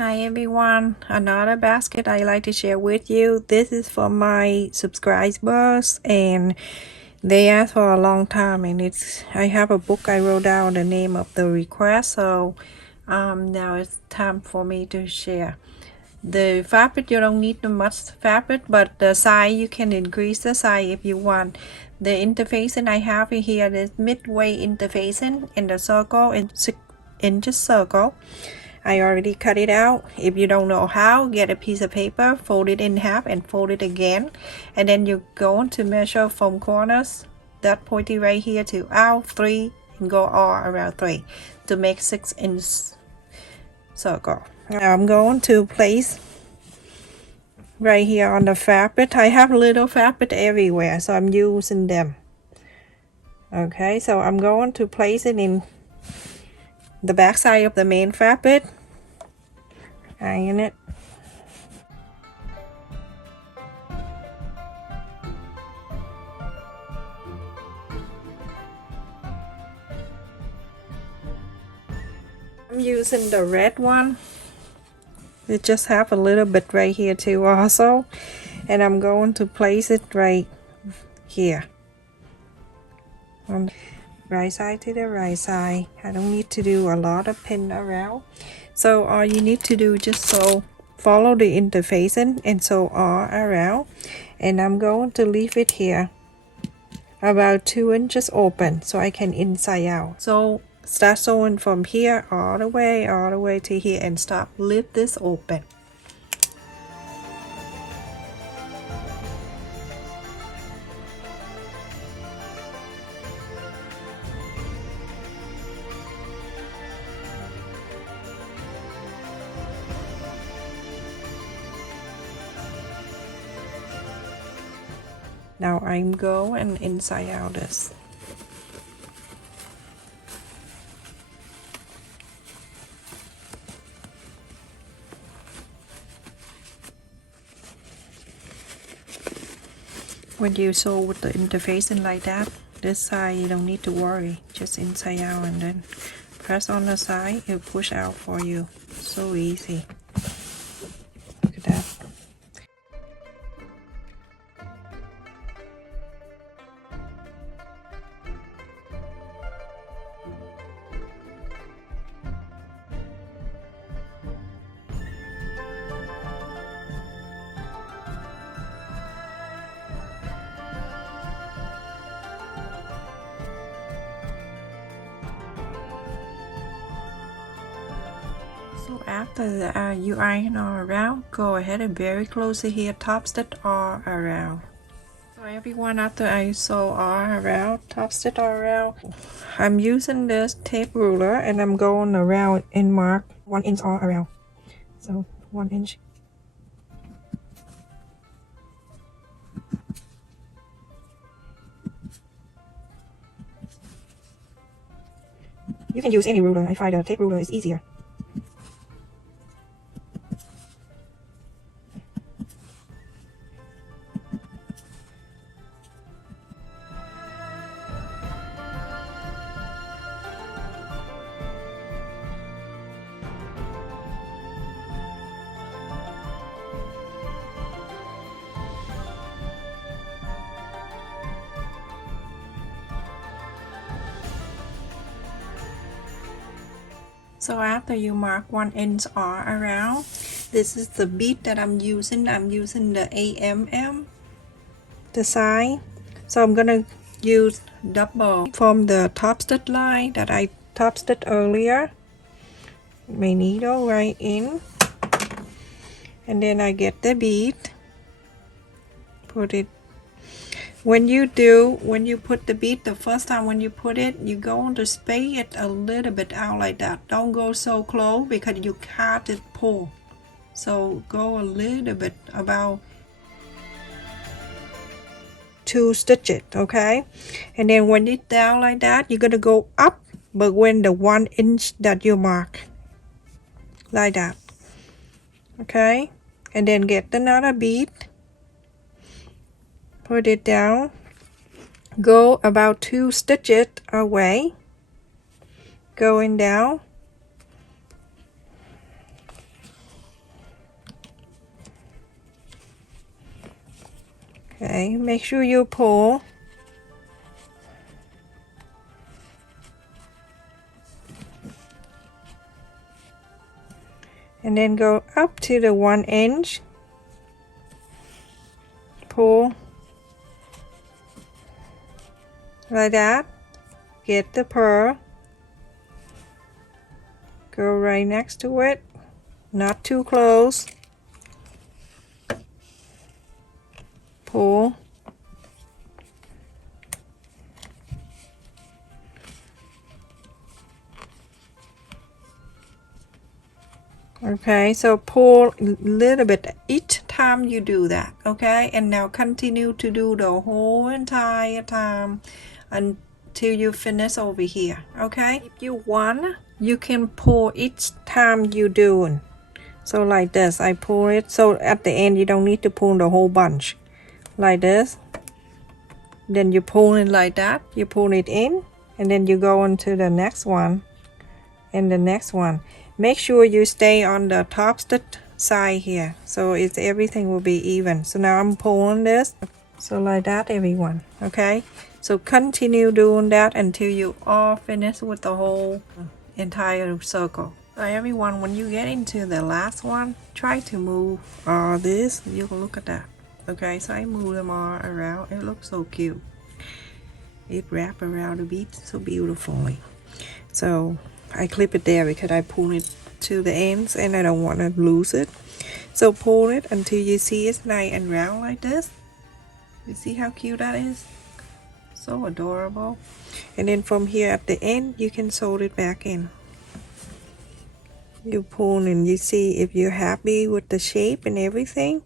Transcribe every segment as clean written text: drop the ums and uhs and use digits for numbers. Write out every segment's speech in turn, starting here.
Hi everyone, another basket I like to share with you. This is for my subscribers and they asked for a long time, and I have a book I wrote down the name of the request, so now it's time for me to share. The fabric, you don't need much fabric, but the size you can increase the size if you want. The interfacing I have here is midway interfacing in the circle in 6 inches circle. I already cut it out. If you don't know how, get a piece of paper, fold it in half and fold it again, and then you go to measure from corners, that pointy right here, to out 3 and go all around 3 to make 6 inch circle. Now I'm going to place right here on the fabric. I have little fabric everywhere, so I'm using them. Okay, so I'm going to place it in the back side of the main fabric, iron it. I'm using the red one. It just have a little bit right here too also, and I'm going to place it right here on the right side to the right side. I don't need to do a lot of pin around, so all you need to do just follow the interfacing and sew all around, and I'm going to leave it here about 2 inches open so I can inside out. So start sewing from here all the way to here and stop. Leave this open. Now I'm going inside out this. When you sew with the interfacing like that, this side you don't need to worry, just inside out and then press on the side, it'll push out for you. So easy. Look at that. So after you iron all around, go ahead and very closely here, top stitch all around. So everyone, after I sew all around, top stitch all around, I'm using this tape ruler and I'm going around and mark 1 inch all around. So 1 inch. You can use any ruler. I find a tape ruler is easier. So after you mark 1 inch all around, this is the bead that I'm using. I'm using the AMM design. So I'm gonna use double from the top stitch line that I top stitched earlier. My needle right in, and then I get the bead, put it. When you put the bead the first time, when you put it, you go to spay it a little bit out like that. Don't go so close because you can't pull. So go a little bit, about 2 stitches, okay? And then when it's down like that, you're gonna go up, but when the 1 inch that you mark, like that, okay? And then get another bead. Put it down, go about 2 stitches away, going down, Okay, make sure you pull. And then go up to the 1 inch. Pull. Like that. Get the pearl. Go right next to it. Not too close. Pull. Okay, so pull a little bit each time you do that. Okay, and now continue to do the whole entire time until you finish over here. Okay, if you want, you can pull each time you do. So like this, I pull it. So at the end, you don't need to pull the whole bunch. Like this. Then you pull it like that. You pull it in, and then you go on to the next one, and the next one. Make sure you stay on the top side here, so it's everything will be even. So now I'm pulling this, so like that, everyone. Okay, so continue doing that until you all finish with the whole entire circle. So everyone, when you get into the last one, try to move all this. You can look at that. Okay, so I move them all around. It looks so cute. It wraps around the bead so beautifully. So I clip it there because I pull it to the ends and I don't want to lose it. So pull it until you see it's nice and round like this. You see how cute that is? So adorable. And then from here at the end, you can sew it back in. You pull and you see if you're happy with the shape and everything.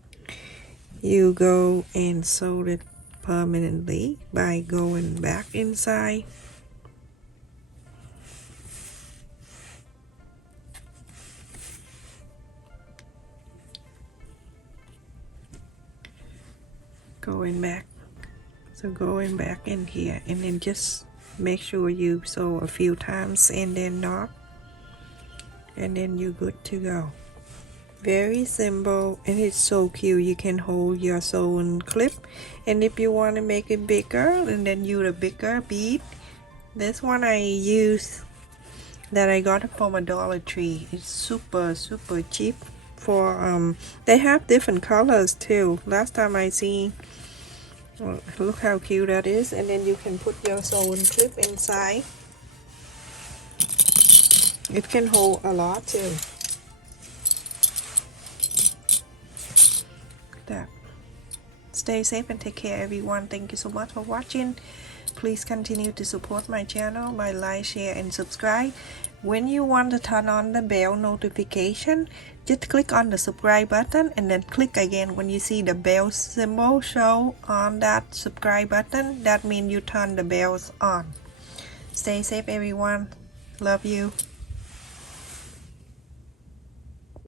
You go and sew it permanently by going back inside. Going back, so going back in here, and then just make sure you sew a few times and then knot, and then you're good to go. Very simple, and it's so cute. You can hold your sewing clip, and if you want to make it bigger, and then use a bigger bead. This one I use that I got it from a Dollar Tree. It's super cheap. For they have different colors too. Last time I seen. Well, look how cute that is. And then you can put your sewing clip inside. It can hold a lot too. Look at that. Stay safe and take care, everyone. Thank you so much for watching. Please continue to support my channel by like, share, and subscribe. When you want to turn on the bell notification, just click on the subscribe button and then click again when you see the bell symbol show on that subscribe button. That means you turn the bells on. Stay safe, everyone. Love you.